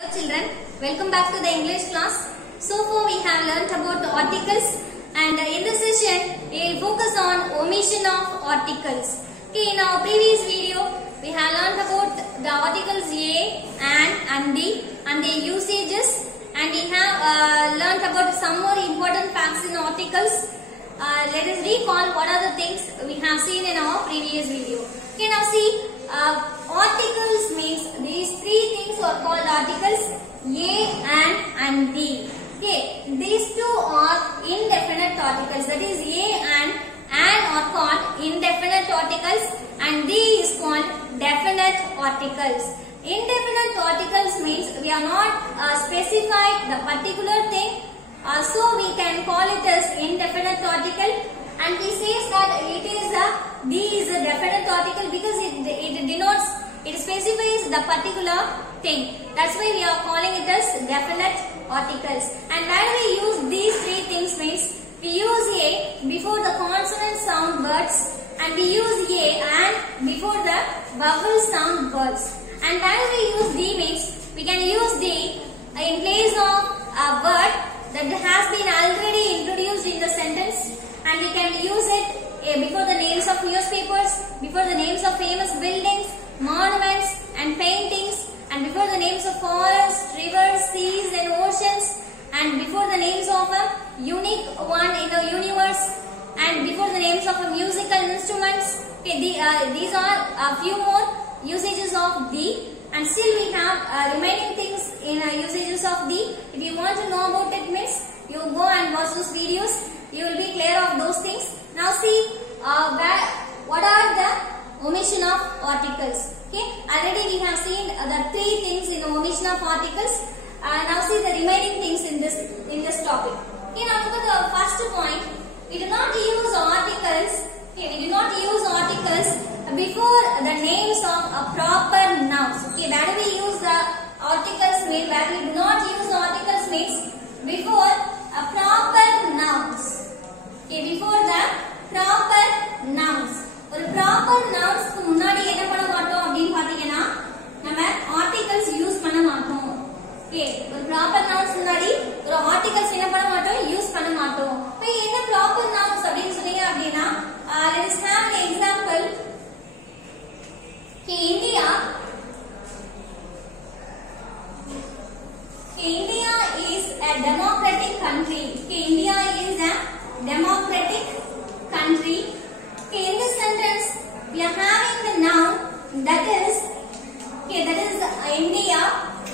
Hello children, welcome back to the English class. So far we have learnt about the articles and in this session we will focus on omission of articles. Okay, in our previous video we have learnt about the articles a and the and their usages, and we have learnt about some more important facts in articles. Let us recall what are the things we have seen in our previous video. Okay, now see, articles means these three things are called articles a and the. Okay, these two are indefinite articles, that is a and are called indefinite articles and the is called definite articles. Indefinite articles means we are not specified the particular thing, so we can call it as indefinite article, and we say that the is a definite article because it denotes, it specifies the particular thing. That's why we are calling it as definite articles. And when we use these three things means we use a before the consonant sound words, and we use a and before the vowel sound words. And when we use the means we can use the in place of a word that has been already introduced in the sentence, and we can use it before the names of newspapers, before the names of famous buildings, monuments and paintings, and before the names of forests, rivers, seas and oceans, and before the names of a unique one in the universe, and before the names of musical instruments. Okay, these are a few more usages of the, and still we have remaining things in usages of the. If you want to know about it means you go and watch those videos, you will be clear of those things. Now see what are the omission of articles. Okay, already we have seen the three things in omission of articles. Now see the remaining things in this topic. Okay, now look at the first point. We do not use articles. Okay, we do not use articles before the names of proper nouns. Okay, where do we use the articles mean? Where we do not use articles means before proper nouns. Okay, before the proper nouns. ஒரு proper nouns க்கு முன்னாடி என்ன பண்ண மாட்டோம் அப்படினு பாத்தீங்கன்னா நம்ம articles use பண்ண மாட்டோம். Okay, ஒரு proper nouns முன்னாடி ஒரு articles என்ன பண்ண மாட்டோம், யூஸ் பண்ண மாட்டோம். இப்போ என்ன proper nouns அப்படினு சொன்னீங்க அப்படினா let us have an example. Okay, India is a democratic country. Okay, India is a democratic country. Okay, in this sentence we are having the noun that is India.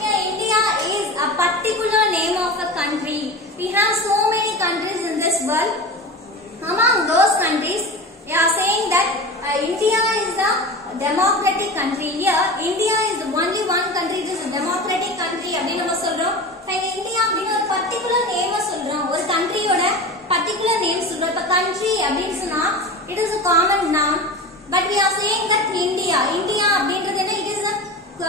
Yeah, India is a particular name of a country. We have so many countries in this world. Among those countries, we are saying that India is a democratic country. Here, India is only one country. It is a democratic country. அப்படினு நம்ம சொல்றோம். India அப்படின ஒரு particular name சொல்றோம். ஒரு countryயோட particular name சொல்றோம். இப்ப country அப்படினு சொன்னா it is a common noun, but we are saying that India அப்படின்றது என்ன, it is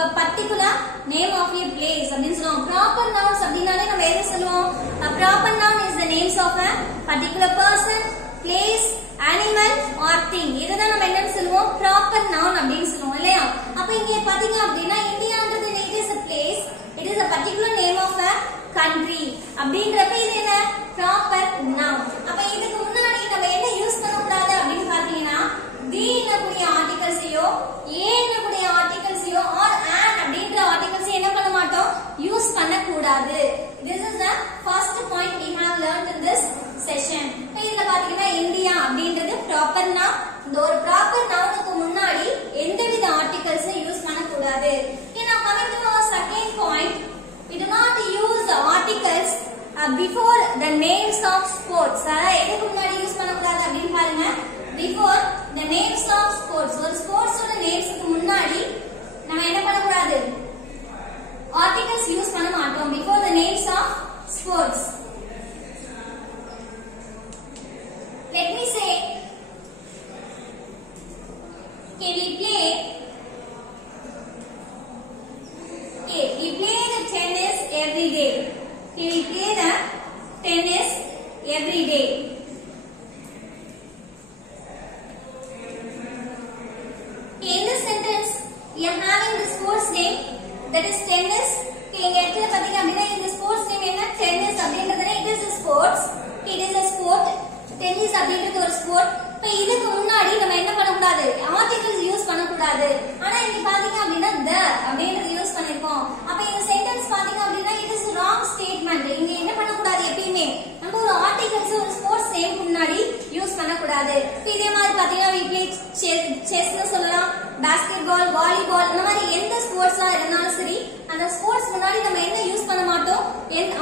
a particular name of a place அப்படினு சொல்றோம். Proper nouns அப்படினாலே நம்ம எதை சொல்லுவோம்? A proper noun is the names of a particular person, place, animal or thing. இதுதான் நம்ம என்னன்னு சொல்லுவோம்? Proper noun அப்படினு சொல்லுவோம் இல்லையா? அப்ப இங்க பாத்தீங்க அப்படினா இந்தியான்றது it is a place, it is a particular name of a country அப்படின்றப்ப இது என்ன? Proper noun. அப்ப இதுக்கு முன்னாடி நம்ம என்ன யூஸ் பண்ண கூடாது அப்படினு பாத்தீங்கன்னா the என்னக்கூடிய ஆர்டிகல்ஸையோ a என்னக்கூடிய ஆர்டிகல்ஸையோ or an அப்படின்ற ஆர்டிகல்ஸ் என்ன பண்ண மாட்டோம், யூஸ் பண்ண கூடாது. This is the first point we have learned in this session. இப்போ இதுல பாத்தீங்கன்னா இந்தியா அப்படின்றது ப்ராப்பர் நவுன். இந்த ஒரு ப்ராப்பர் நவுனுக்கு முன்னாடி எந்தவித ஆர்டிகல்ஸை யூஸ் பண்ண கூடாது. Now coming to our second point, we do not use articles before the names of sports. அதாவது எதுக்கு முன்னாடி யூஸ் பண்ண கூடாது அப்படினு பாருங்க. Before the names of sports. ஒரு ஸ்போர்ட்ஸோட நேம்ஸ்க்கு முன்னாடி நம்ம என்ன பண்ண கூடாது, articles யூஸ் பண்ண மாட்டோம். Before the names of sports. Let me say, we play the tennis every day. We play the tennis every day. In this sentence, we are having the sports name, that is tennis. Okay, கூடாது, articles use பண்ண கூடாது. ஆனா இங்க பாத்தீங்க அப்படினா the அப்படின்றது யூஸ் பண்ணிருக்கோம். அப்ப இந்த சென்டென்ஸ் பாத்தீங்க அப்படினா it is wrong statement. இங்க என்ன பண்ண கூடாது, எப்பவுமே நம்ம ஒரு ஆர்டிகல்ஸ் ஒரு ஸ்போர்ட்ஸ் நேம் முன்னாடி யூஸ் பண்ண கூடாது. இதே மாதிரி பாத்தீங்கன்னா we play chess சொல்லலாம், basketball, volleyball, இந்த மாதிரி எந்த ஸ்போர்ட்ஸா இருந்தாலும் சரி அந்த ஸ்போர்ட்ஸ் முன்னாடி நம்ம என்ன யூஸ் பண்ண மாட்டோம்,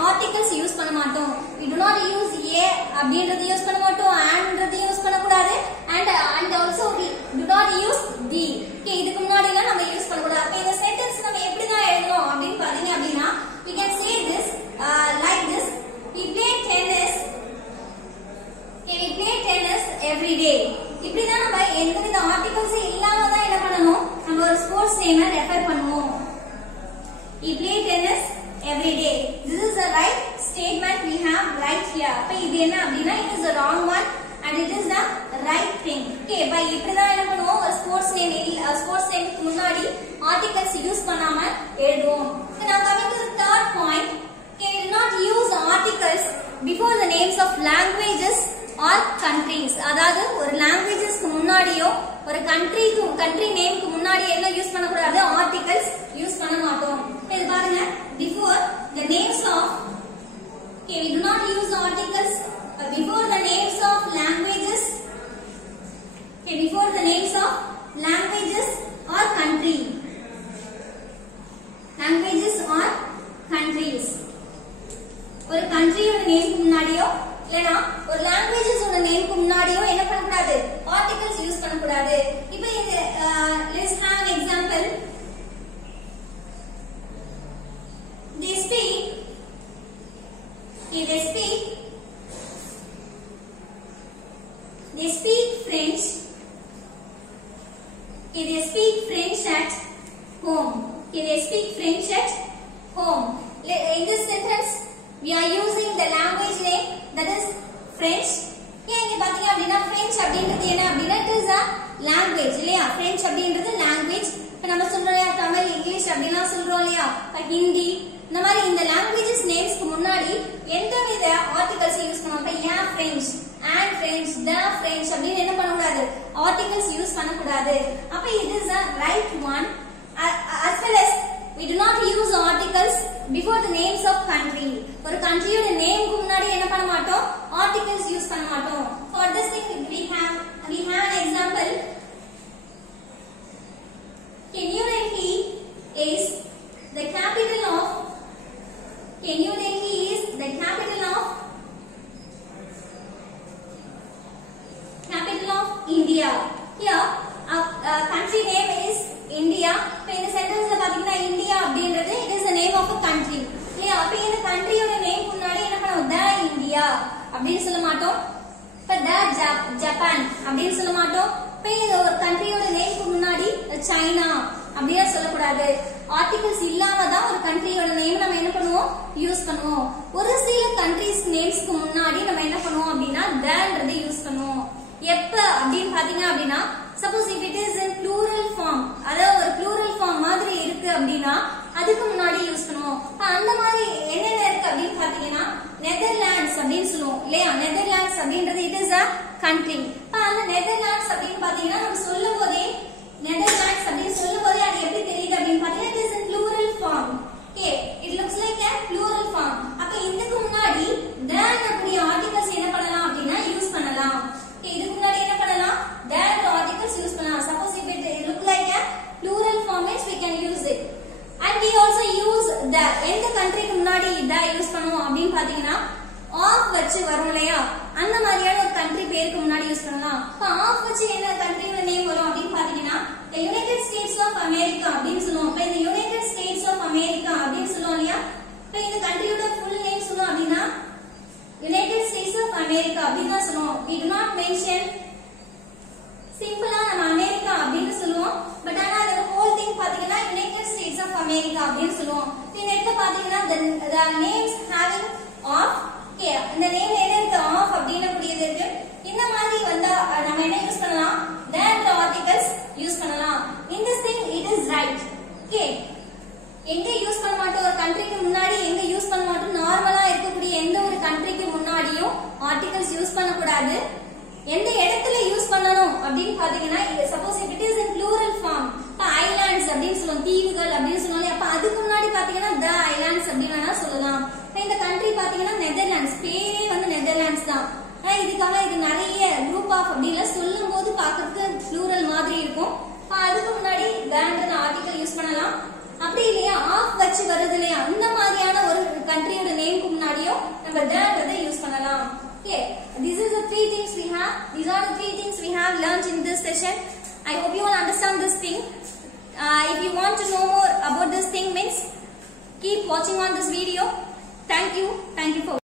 ஆர்டிகல்ஸ் யூஸ் பண்ண மாட்டோம். we do not use a அப்படின்றது யூஸ் பண்ண மாட்டோம், and யூஸ் பண்ண கூடாது, and also we do not use the. Okay, இதுக்கு முன்னாடிலாம் நம்ம யூஸ் பண்ண கூடாது. அப்ப இந்த சென்டென்ஸ் நம்ம எப்படி தான் எழுதணும் அப்படினு பாத்தீங்க அப்படினா we can say this like this: we play tennis. Okay, we play tennis every day. இப்படி தான் நம்ம எந்தவித ஆர்டிகல்ஸ் இல்லாம தான் என்ன பண்ணணும், நம்ம ஒரு ஸ்போர்ட்ஸ் நேமை ரெஃபர் பண்ணுவோம். We play tennis every day. This is the right statement we have right here. அப்ப இது என்ன அப்படினா it is the wrong one and it is the right thing. Okay, பை இப்படி தான் என்ன பண்ணுவோம், ஒரு ஸ்போர்ட்ஸ் நேமுக்கு முன்னாடி ஆர்டிகல்ஸ் யூஸ் பண்ணாம எழுதுவோம். Now coming to the third point, okay, we do not use articles before the names of languages or countries. அதாவது ஒரு லாங்குவேஜஸ்க்கு முன்னாடியோ ஒரு கண்ட்ரி நேமுக்கு முன்னாடி என்ன யூஸ் பண்ண கூடாது, ஆர்டிகல்ஸ் யூஸ் பண்ண மாட்டோம். இது பாருங்க, before the names of, okay, we do not use articles before the names of languages, okay, before the names of languages or countries. ஒரு கண்ட்ரியோட நேமுக்கு முன்னாடியோ இல்லனா ஒரு லாங்குவேஜஸோட நேமுக்கு முன்னாடியோ என்ன பண்ண கூடாது, ஆர்டிகல்ஸ் யூஸ் பண்ண கூடாது. இப்போ இது let's have an example. They speak French. They speak French at home. They speak French at home. In this sentence we are using the language name, that is French. இங்க பாத்தீங்க அப்படினா French அப்படின்றது என்ன அப்படினா it is a language இல்லையா. French அப்படின்றது language. இப்ப நம்ம சொல்றோம் தமிழ், இங்கிலீஷ் அப்படினா சொல்றோம் இல்லையா, ஹிந்தி, இந்த மாதிரி இந்த லாங்குவேஜஸ் நேம்ஸ்க்கு முன்னாடி எந்தவித ஆர்டிகல்ஸ் யூஸ் பண்ணாம French and French, the French அப்படினு என்ன பண்ண கூடாது, ஆர்டிகல்ஸ் யூஸ் பண்ண கூடாது. அப்ப it is a right one. As well as we do not use articles before the names of country. ஒரு countryயோட நேமுக்கு முன்னாடி என்ன பண்ண மாட்டோம், articles யூஸ் பண்ண மாட்டோம். For this thing we have an example. New Delhi is the capital of India. Here country name is India. இப்போ இந்த சென்டென்ஸ்ல பாத்தீங்கன்னா இந்தியா அப்படின்றது it is the name of a country. இல்லையா, அப்ப இந்த கண்ட்ரியோட நேம் முன்னாடி என்ன பண்ணுவோம், the India அப்படின்னு சொல்ல மாட்டோம். இப்ப the Japan அப்படின்னு சொல்ல மாட்டோம். இப்ப இந்த ஒரு கண்ட்ரியோட நேம்க்கு முன்னாடி சைனா அப்படியே சொல்லக்கூடாது. ஆர்டிகல்ஸ் இல்லாம தான் ஒரு கண்ட்ரியோட நேம் நம்ம என்ன பண்ணுவோம், யூஸ் பண்ணுவோம். ஒரு சில கண்ட்ரிஸ் நேம்ஸ்க்கு முன்னாடி நம்ம என்ன பண்ணுவோம் அப்படின்னா theன்றது யூஸ் பண்ணுவோம். எப்ப அப்படின்னு பாத்தீங்க அப்படின்னா suppose if it is in plural form, அதாவது ஒரு plural form மாதிரி இருக்கு அப்படின்னா அதுக்கு முன்னாடி யூஸ் பண்ணுவோம். அந்த மாதிரி என்னென்ன இருக்கு அப்படின்னு பாத்தீங்கன்னா நெதர்லாண்ட்ஸ் அப்படின்னு சொல்லுவோம் இல்லையா. நெதர்லாண்ட்ஸ் அப்படின்றது it is a country. அந்த நெதர்லாண்ட்ஸ் அப்படின்னு பாத்தீங்கன்னா நம்ம சொல்லும் போதே நெதர்லாண்ட்ஸ் அப்படின்னு சொல்லும் போதே அது எப்படி தெரியுது அப்படின்னு பாத்தீங்கன்னா it is in plural form. Okay, it looks like a plural form. அப்ப இதுக்கு முன்னாடி than அப்படி ஆர்டிகல்ஸ் என்ன பண்ணலாம் அப்படின்னா யூஸ் பண்ணலாம். Okay, இதுக்கு முன்னாடி என்ன பண்ணலாம், than articles use பண்ணலாம். Suppose if it look like a plural form means we can use it. And we also use the. எந்த கண்ட்ரிக்கு முன்னாடி the யூஸ் பண்ணுவோம் அப்படின்னு பாத்தீங்கன்னா of வச்சு வரும் இல்லையா, அந்த மாதிரியான ஒரு கண்ட்ரி பேருக்கு முன்னாடி யூஸ் பண்ணலாம். of வச்சு என்ன கண்ட்ரியோட நேம் வரும் அப்படின்னு பாத்தீங்கன்னா the United States of America அப்படின்னு சொல்லுவோம். இப்ப இந்த United States of America அப்படின்னு சொல்லுவோம் இல்லையா. இப்ப இந்த கண்ட்ரியோட full name சொல்லுவோம் அப்படின்னா United States of America அப்படின்னு தான் சொல்லுவோம். We do not mention சிம்பிளா நம்ம அமெரிக்கா அப்படின்னு சொல்லுவோம். பட் ஆனா அந்த ஹோல் திங் பாத்தீங்கன்னா United States of America அப்படின்னு சொல்லுவோம். இந்த இடத்துல பாத்தீங்கன்னா the names having of, okay, இந்த நேம்ல என்ன இருக்கு, of அப்படின கூடியது இருக்கு. இந்த மாதிரி வந்தா நம்ம என்ன யூஸ் பண்ணலாம், than articles யூஸ் பண்ணலாம். In this thing it is right. Okay, எங்க யூஸ் பண்ண மாட்டோம், ஒரு கண்ட்ரிக்கு முன்னாடி எங்க யூஸ் பண்ண மாட்டோம், நார்மலா இருக்கக்கூடிய எந்த ஒரு கண்ட்ரிக்கு முன்னாடியும் ஆர்டிகல்ஸ் யூஸ் பண்ண கூடாது. எந்த இடத்துல யூஸ் பண்ணணும் அப்படின்னு பாத்தீங்கன்னா சப்போஸ் சொல்லுவோம், தீவுகள் அப்படின்னு சொன்னாலே அப்ப அதுக்கு முன்னாடி பாத்தீங்கன்னா த ஐலாண்ட்ஸ் அப்படின்னு வேணா சொல்லலாம். இந்த கண்ட்ரி பாத்தீங்கன்னா நெதர்லாண்ட்ஸ், பேரே வந்து நெதர்லாண்ட்ஸ் தான். இதுக்காக இது நிறைய குரூப் ஆஃப் அப்படின்னு சொல்லும் போது பாக்குறதுக்கு ப்ளூரல் மாதிரி இருக்கும். அதுக்கு முன்னாடி தன்ற ஆர்டிகல் யூஸ் பண்ணலாம். அப்படி இல்லையா ஆஃப் வச்சு வருது இல்லையா, இந்த மாதிரியான ஒரு கண்ட்ரியோட நேம்க்கு முன்னாடியோ நம்ம தன்றதை யூஸ் பண்ணலாம். Okay, this is the three things we have. These are the three things we have learned in this session. I hope you will understand this thing. If you want to know more about this thing means keep watching on this video. Thank you for